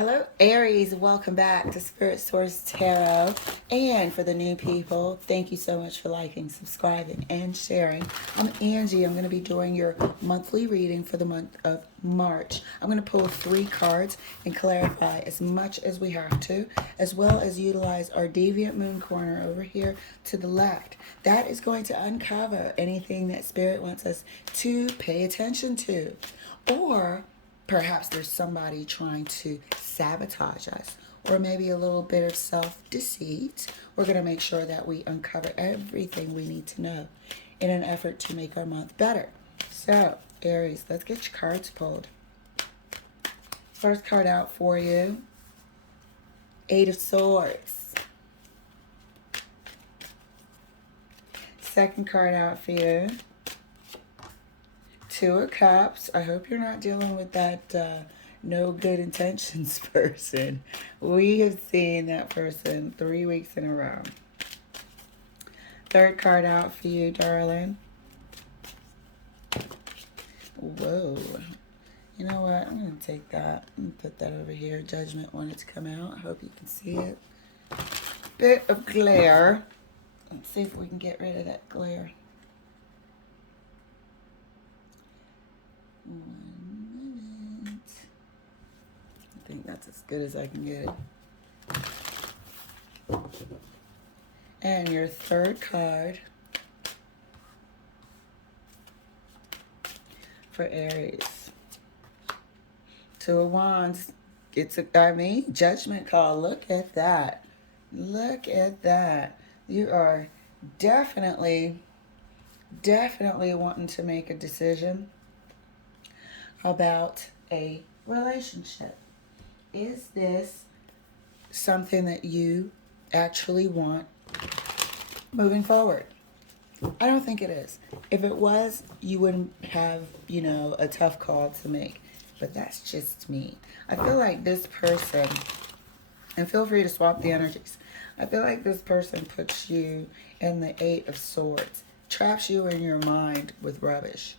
Hello, Aries. Welcome back to Spirit Source Tarot. And for the new people, thank you so much for liking, subscribing, and sharing. I'm Angie. I'm going to be doing your monthly reading for the month of March. I'm going to pull 3 cards and clarify as much as we have to, as well as utilize our deviant moon corner over here to the left. That is going to uncover anything that Spirit wants us to pay attention to. Or perhaps there's somebody trying to sabotage us, or maybe a little bit of self-deceit. We're going to make sure that we uncover everything we need to know in an effort to make our month better. So, Aries, let's get your cards pulled. First card out for you, 8 of Swords. Second card out for you, 2 of Cups. I hope you're not dealing with that no good intentions person. We have seen that person 3 weeks in a row. Third card out for you, darling. Whoa. You know what? I'm going to take that. I'm going to put that over here. Judgment wanted to come out. I hope you can see it. Bit of glare. Let's see if we can get rid of that glare. 1 minute. I think that's as good as I can get it. And your third card for Aries. 2 of Wands. It's a, judgment call. Look at that. Look at that. You are definitely wanting to make a decision about a relationship. Is this something that you actually want moving forward? I don't think it is. If it was, you wouldn't have, a tough call to make. But that's just me. I feel like this person, and feel free to swap the energies. I feel like this person puts you in the 8 of Swords, traps you in your mind with rubbish,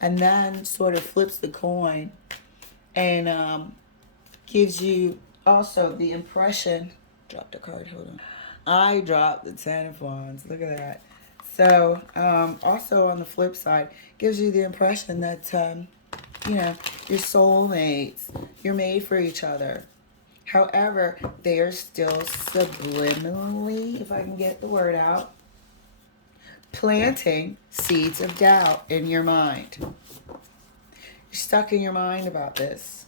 and then sort of flips the coin and gives you also the impression. Dropped a card, hold on. I dropped the 10 of Wands. Look at that. So, also on the flip side, gives you the impression that, you're soulmates. You're made for each other. However, they're still subliminally, if I can get the word out, planting seeds of doubt in your mind. You're stuck in your mind about this.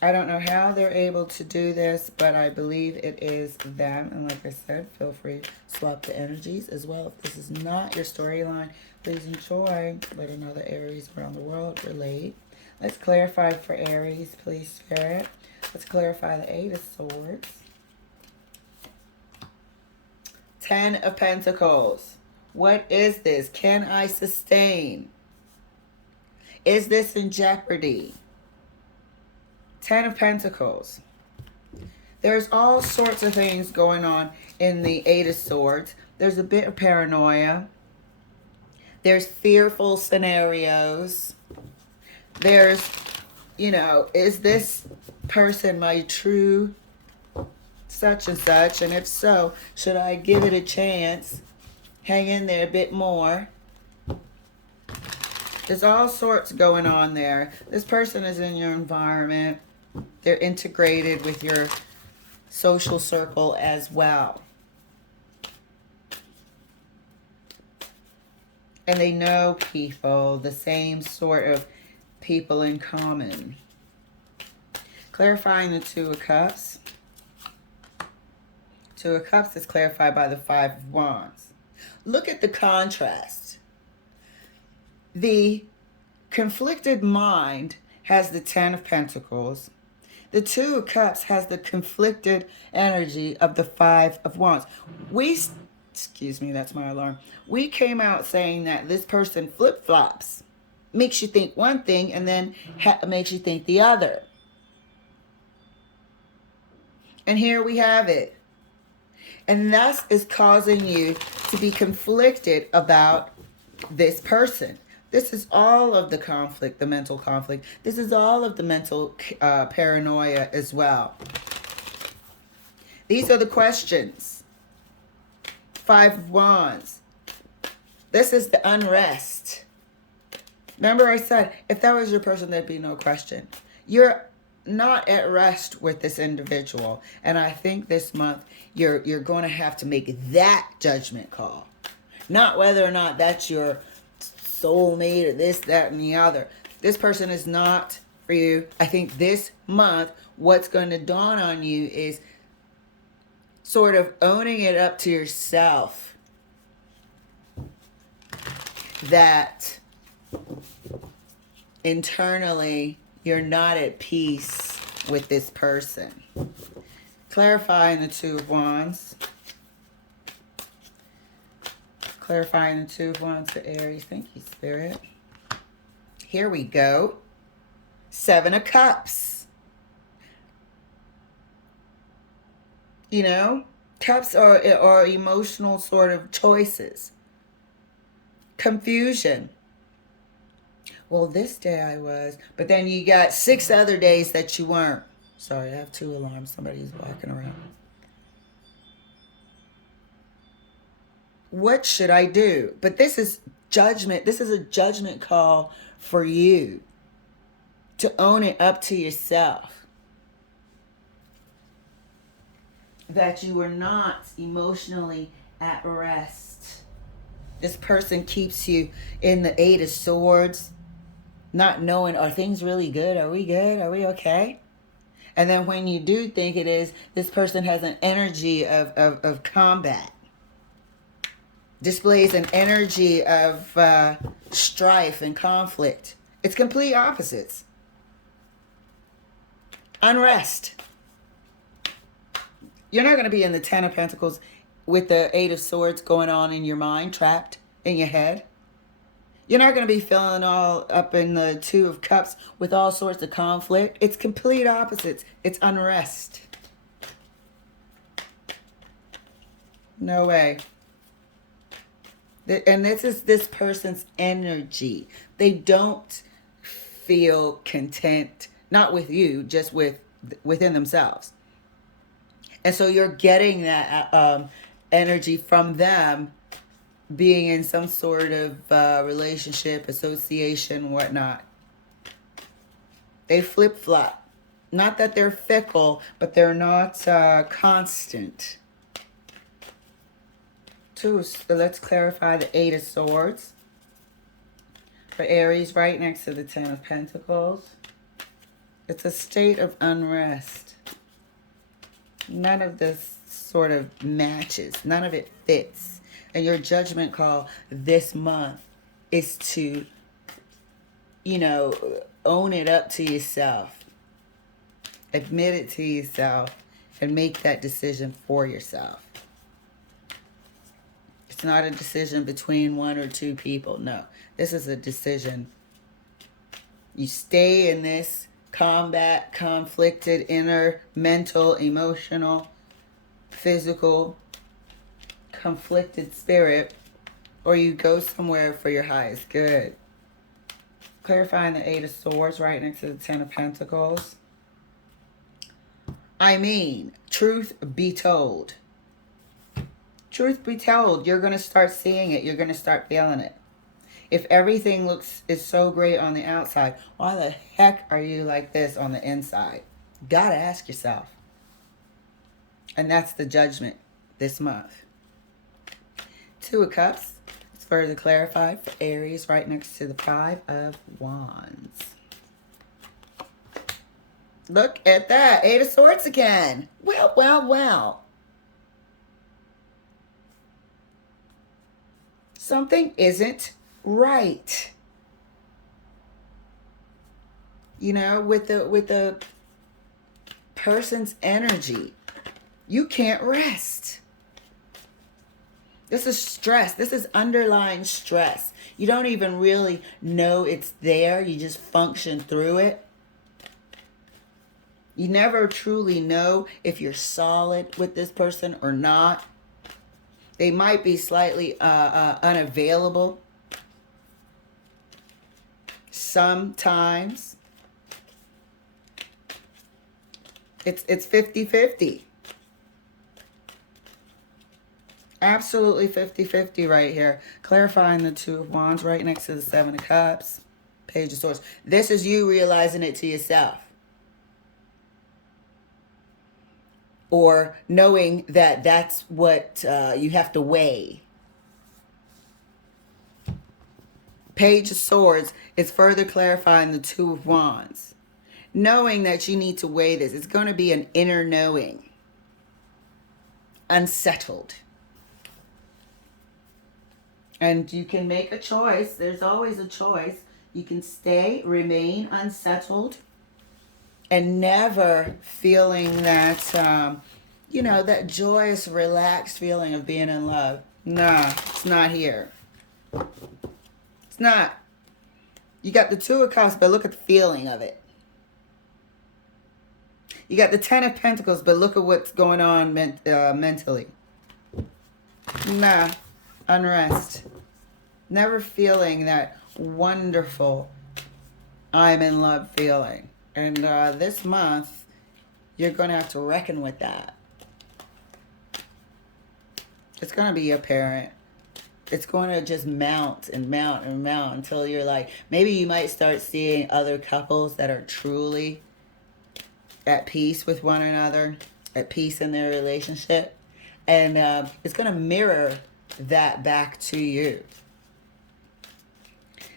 I don't know how they're able to do this, but I believe it is them. And like I said, feel free to swap the energies as well. If this is not your storyline, please enjoy. Let another Aries around the world relate. Let's clarify for Aries, please, Spirit. Let's clarify the 8 of Swords. 10 of Pentacles. What is this? Can I sustain? Is this in jeopardy? 10 of Pentacles. There's all sorts of things going on in the 8 of Swords. There's a bit of paranoia. There's fearful scenarios. There's, is this person my true such and such? And if so, should I give it a chance? Hang in there a bit more. There's all sorts going on there. This person is in your environment. They're integrated with your social circle as well. And they know people, the same sort of people in common. Clarifying the 2 of Cups. 2 of Cups is clarified by the 5 of Wands. Look at the contrast. The conflicted mind has the 10 of Pentacles. The 2 of Cups has the conflicted energy of the 5 of Wands. Excuse me, that's my alarm. We came out saying that this person flip-flops. Makes you think one thing and then makes you think the other. And here we have it. And thus is causing you to be conflicted about this person. This is all of the conflict, the mental conflict. This is all of the mental paranoia as well. These are the questions. 5 of Wands. This is the unrest. Remember I said, if that was your person, there'd be no question. You're not at rest with this individual. And I think this month, you're going to have to make that judgment call. Not whether or not that's your soulmate or this, that, and the other. This person is not for you. I think this month, what's going to dawn on you is sort of owning it up to yourself that internally you're not at peace with this person. Clarifying the 2 of Wands. Clarifying the 2 of Wands for Aries. Thank you, Spirit. Here we go. 7 of Cups. You know, cups are emotional sort of choices. Confusion. Well, this day I was, but then you got 6 other days that you weren't. Sorry, I have 2 alarms. Somebody's walking around. What should I do? But this is judgment. This is a judgment call for you to own it up to yourself. That you were not emotionally at rest. This person keeps you in the 8 of Swords, not knowing, are things really good? Are we good? Are we okay? And then when you do think it is, this person has an energy of combat. Displays an energy of strife and conflict. It's complete opposites. Unrest. You're not going to be in the 10 of Pentacles with the 8 of Swords going on in your mind, trapped in your head. You're not going to be feeling all up in the 2 of Cups with all sorts of conflict. It's complete opposites. It's unrest. No way. And this is this person's energy. They don't feel content, not with you, just within themselves. And so you're getting that energy from them being in some sort of relationship, association, whatnot. They flip-flop. Not that they're fickle, but they're not constant. So let's clarify the 8 of Swords. For Aries, right next to the 10 of Pentacles. It's a state of unrest. None of this sort of matches. None of it fits. And your judgment call this month is to, you know, own it up to yourself. Admit it to yourself and make that decision for yourself. It's not a decision between 1 or 2 people. No, this is a decision. You stay in this combat, conflicted, inner, mental, emotional, physical, conflicted spirit, or you go somewhere for your highest good. Clarifying the 8 of Swords right next to the 10 of Pentacles. I mean, truth be told. Truth be told, you're going to start seeing it. You're going to start feeling it. If everything is so great on the outside, why the heck are you like this on the inside? Gotta ask yourself. And that's the judgment this month. 2 of Cups. It's further clarified for Aries right next to the 5 of Wands. Look at that. 8 of Swords again. Well, well, well. Something isn't right. You know, with the person's energy. You can't rest. This is stress. This is underlying stress. You don't even really know it's there. You just function through it. You never truly know if you're solid with this person or not. They might be slightly unavailable. sometimes it's 50-50. Absolutely 50-50 right here. Clarifying the Two of Wands right next to the Seven of Cups. Page of Swords. This is you realizing it to yourself. Or knowing that that's what you have to weigh. Page of Swords is further clarifying the Two of Wands. Knowing that you need to weigh this. It's going to be an inner knowing. Unsettled. And you can make a choice. There's always a choice. You can stay, remain unsettled, and never feeling that, that joyous, relaxed feeling of being in love. Nah, it's not here. It's not. You got the Two of Cups, but look at the feeling of it. You got the Ten of Pentacles, but look at what's going on mentally. Nah, unrest. Never feeling that wonderful I'm in love feeling. And this month, you're going to have to reckon with that. It's going to be apparent. It's going to just mount and mount and mount until you're like, maybe you might start seeing other couples that are truly at peace with one another, at peace in their relationship. And it's going to mirror that back to you.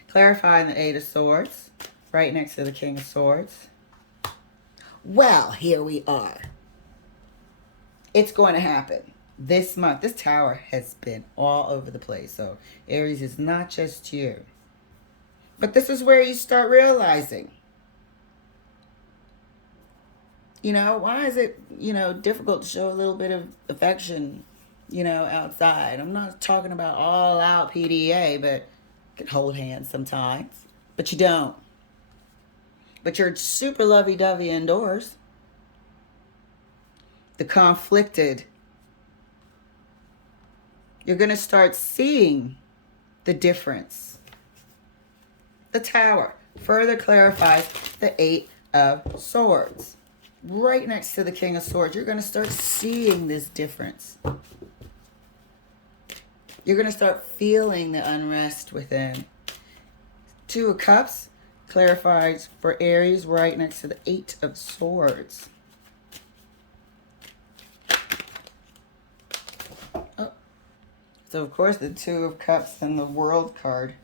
Clarifying the Eight of Swords, right next to the King of Swords. Well, here we are. It's going to happen. This month, this tower has been all over the place. So Aries is not just you. But this is where you start realizing, why is it, difficult to show a little bit of affection, outside? I'm not talking about all out PDA, but you can hold hands sometimes. But you don't. But you're super lovey-dovey indoors. The conflicted. You're going to start seeing the difference. The Tower further clarifies the Eight of Swords. Right next to the King of Swords, you're going to start seeing this difference. You're going to start feeling the unrest within. Two of Cups clarifies for Aries right next to the Eight of Swords. So, of course, the Two of Cups and the World card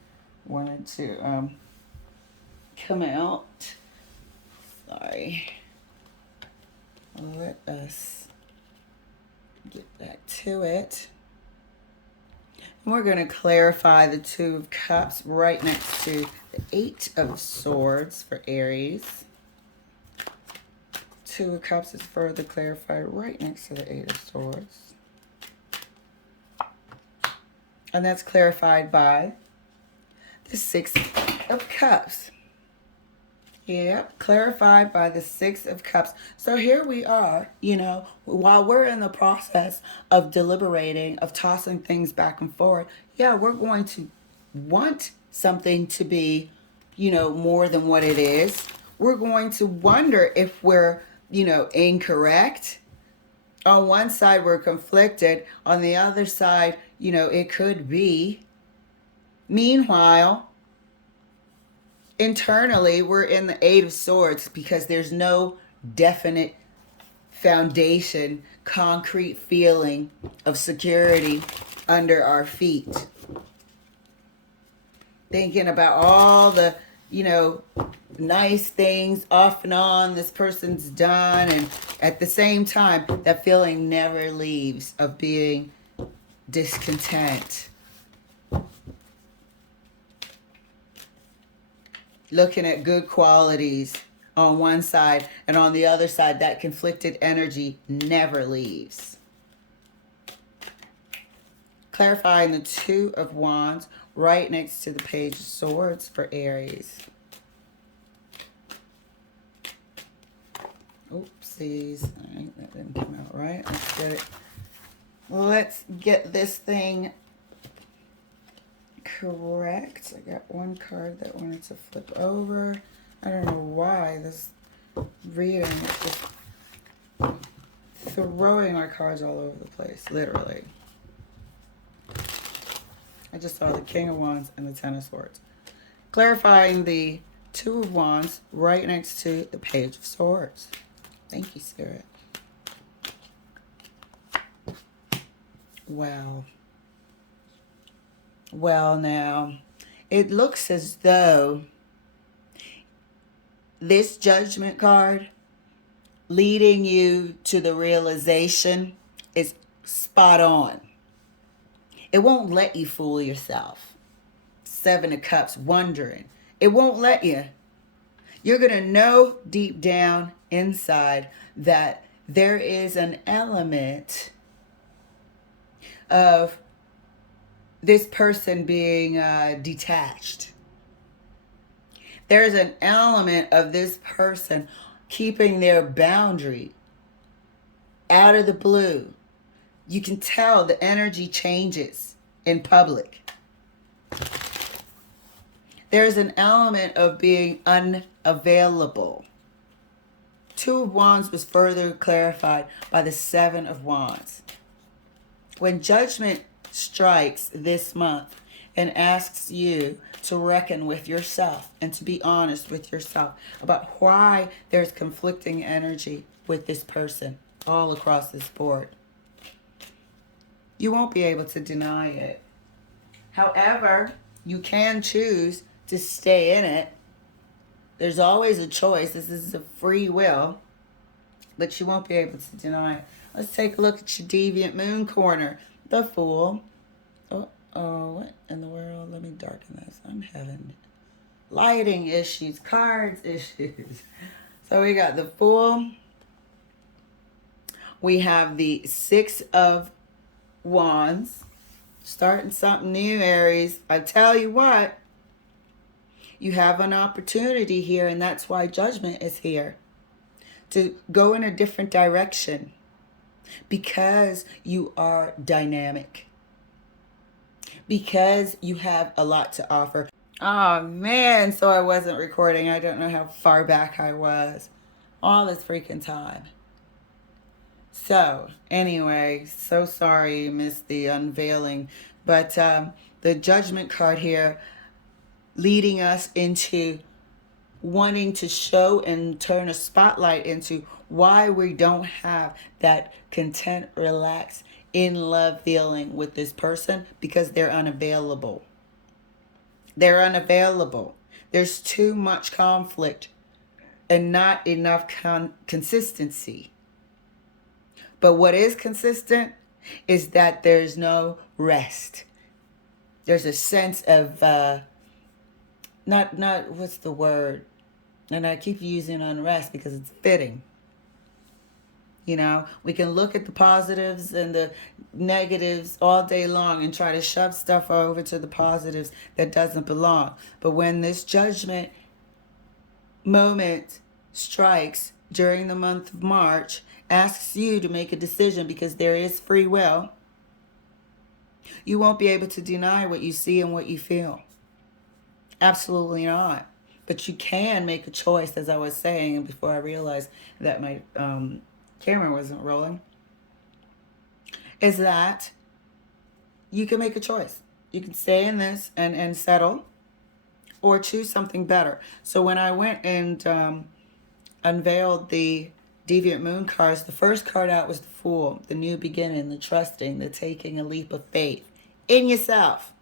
wanted to come out. Sorry. Let us get back to it. And we're going to clarify the Two of Cups right next to the Eight of Swords for Aries. Two of Cups is further clarified right next to the Eight of Swords. And that's clarified by the Six of Cups. Yep, clarified by the Six of Cups. So here we are, while we're in the process of deliberating, of tossing things back and forth, yeah, we're going to want something to be, more than what it is. We're going to wonder if we're, incorrect. On one side, we're conflicted. On the other side, it could be. Meanwhile, internally, we're in the Eight of Swords because there's no definite foundation, concrete feeling of security under our feet. Thinking about all the, nice things off and on this person's done, and at the same time, that feeling never leaves of being discontent. Looking at good qualities on one side, and on the other side, that conflicted energy never leaves. Clarifying the Two of Wands right next to the Page of Swords for Aries. Oopsies. All right, that didn't come out right. Let's get it. Let's get this thing correct. I got one card that wanted to flip over. I don't know why this reading is just throwing my cards all over the place, literally. I just saw the King of Wands and the Ten of Swords. Clarifying the Two of Wands right next to the Page of Swords. Thank you, Spirit. Wow. Well, now, it looks as though this Judgment card leading you to the realization is spot on. It won't let you fool yourself. Seven of Cups, wondering. It won't let you. You're going to know deep down inside that there is an element of this person being detached. There's an element of this person keeping their boundary out of the blue. You can tell the energy changes in public. There's an element of being unavailable. Two of Wands was further clarified by the Seven of Wands. When Judgment strikes this month and asks you to reckon with yourself and to be honest with yourself about why there's conflicting energy with this person all across this board, you won't be able to deny it. However, you can choose to stay in it. There's always a choice. This is a free will, but you won't be able to deny it. Let's take a look at your deviant moon corner. The Fool. Oh, what in the world? Let me darken this. I'm having lighting issues, cards issues. So we got the Fool. We have the Six of Wands. Starting something new, Aries. I tell you what, you have an opportunity here, and that's why Judgment is here. To go in a different direction. Because you are dynamic. Because you have a lot to offer. Oh man, so I wasn't recording. I don't know how far back I was. All this freaking time. So, anyway, so sorry you missed the unveiling. But the Judgment card here leading us into wanting to show and turn a spotlight into why we don't have that content, relaxed, in love feeling with this person, because they're unavailable. They're unavailable. There's too much conflict and not enough consistency. But what is consistent is that there's no rest. There's a sense of not what's the word? And I keep using unrest because it's fitting. You know, we can look at the positives and the negatives all day long and try to shove stuff over to the positives that doesn't belong. But when this Judgment moment strikes during the month of March, asks you to make a decision because there is free will, you won't be able to deny what you see and what you feel. Absolutely not. But you can make a choice, as I was saying, before I realized that my camera wasn't rolling, is that you can make a choice. You can stay in this and settle, or choose something better. So when I went and unveiled the Deviant Moon cards, the first card out was the Fool, the new beginning, the trusting, the taking a leap of faith in yourself,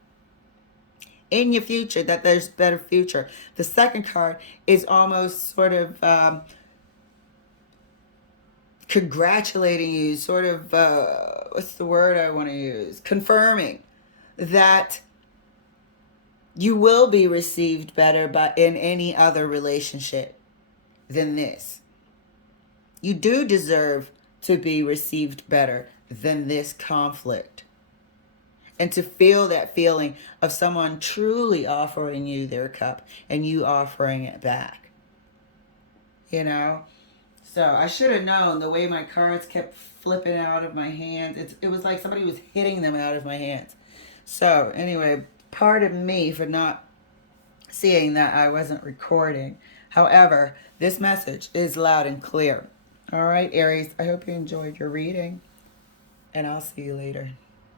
in your future, that there's a better future. The second card is almost sort of congratulating you, sort of, what's the word I want to use? Confirming that you will be received better in any other relationship than this. You do deserve to be received better than this conflict. And to feel that feeling of someone truly offering you their cup and you offering it back. You know? So I should have known the way my cards kept flipping out of my hands. It was like somebody was hitting them out of my hands. So anyway, Pardon me for not seeing that I wasn't recording. However, this message is loud and clear. All right, Aries, I hope you enjoyed your reading, and I'll see you later.